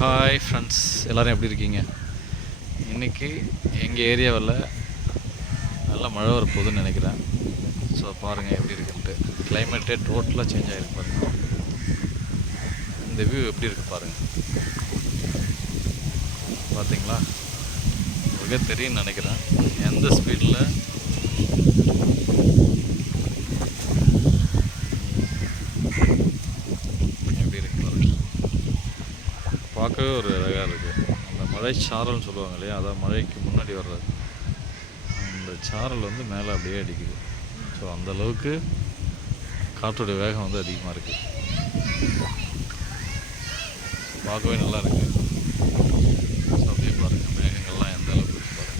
Hi friends, எல்லோரும் எப்படி இருக்கீங்க? இன்றைக்கி எங்கள் ஏரியாவில் நல்லா மழை வரப்போகுதுன்னு நினைக்கிறேன். ஸோ பாருங்கள் எப்படி இருக்குன்ட்டு. கிளைமேட்டே டோட்டலாக சேஞ்ச் ஆகிருக்கு பாருங்கள். இந்த வியூ எப்படி இருக்குது பாருங்கள். பார்த்தீங்களா? உங்களுக்கே தெரியும்னு நினைக்கிறேன் எந்த ஸ்பீடில் எப்படி இருக்கு பாருங்கள். பார்க்கவே ஒரு அழகாக இருக்குது. அந்த மழை சாரல்னு சொல்லுவாங்க இல்லையா, அதான் மழைக்கு முன்னாடி வர்றது. அந்த சாரல் வந்து மேலே அப்படியே அடிக்குது. ஸோ அந்தளவுக்கு காற்றுடைய வேகம் வந்து அதிகமாக இருக்குது. பார்க்கவே நல்லா இருக்குது. ஸோ அப்படியே பாருங்கள் மேகங்கள்லாம் எந்த அளவுக்கு இருக்கு பாருங்கள்.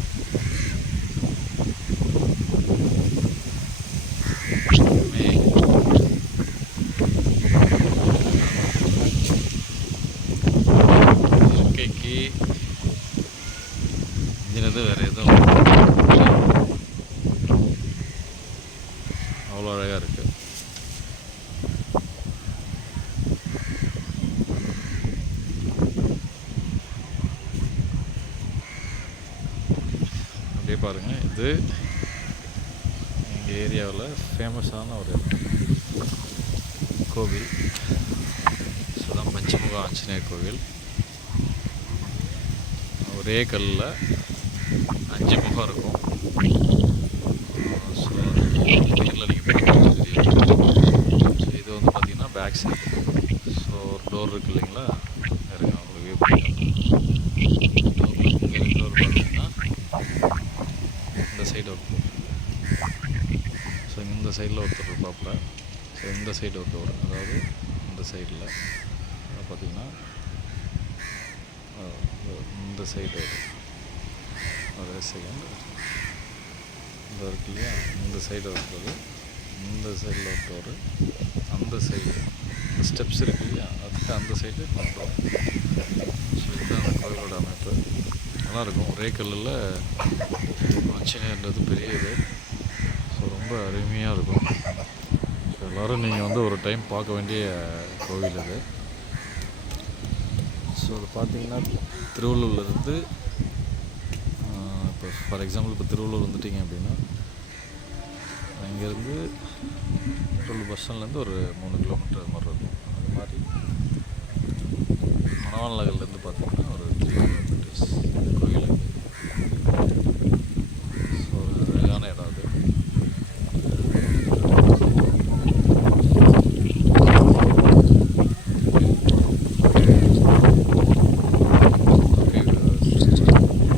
இயற்கைக்கு இன்ஜினது வேறு எதுவும் அவ்வளோ அழகாக இருக்குது. அப்படியே பாருங்கள், இது எங்கள் ஏரியாவில் ஃபேமஸான ஒரு கோவில். சுதான் பஞ்சமுக ஆஞ்சநேயர் கோவில். ஒரே கல்லில் 5 முகம் இருக்கும். ஸோ நேரில் நீங்கள் பார்க்க தெரியும். ஸோ இது வந்து பார்த்திங்கன்னா பேக் சைடு. ஸோ ஒரு டோர் இருக்குது இல்லைங்களா, இருங்க உங்களுக்கு வியூ டோர் பார்த்திங்கன்னா இந்த சைடு இருக்கும். ஸோ இந்த சைடில் ஒருத்தர் இருப்பாப்புல. ஸோ இந்த சைடு ஒரு டோர், அதாவது இந்த சைடில் பார்த்திங்கன்னா இந்த சைடு ஒரு செகண்ட் இந்த இருக்கு இல்லையா, இந்த சைடு இருக்கிறது, இந்த சைடில் ஒரு டோரு, அந்த சைடு இந்த ஸ்டெப்ஸ் இருக்கு இல்லையா, அதுக்கு அந்த சைடு பண்ணுறோம். ஸோ இதுதான் அந்த கோவிலோட அமைப்பு. நல்லாயிருக்கும். ஒரே கல்லில் ஆஞ்சநேயர்ன்றது பெரிய இது. ஸோ ரொம்ப அருமையாக இருக்கும். ஸோ எல்லோரும் நீங்கள் வந்து ஒரு டைம் பார்க்க வேண்டிய கோவில் இது. ஸோ அது பார்த்திங்கன்னா திருவள்ளூர்லேருந்து இப்போ ஃபார் எக்ஸாம்பிள் இப்போ திருவள்ளூர் வந்துட்டிங்க அப்படின்னா இங்கேருந்து திருவள்ளூர் பஸ் ஸ்டாண்ட்லேருந்து ஒரு 3 கிலோமீட்டர் அது மாதிரி இருக்கும். அது மாதிரி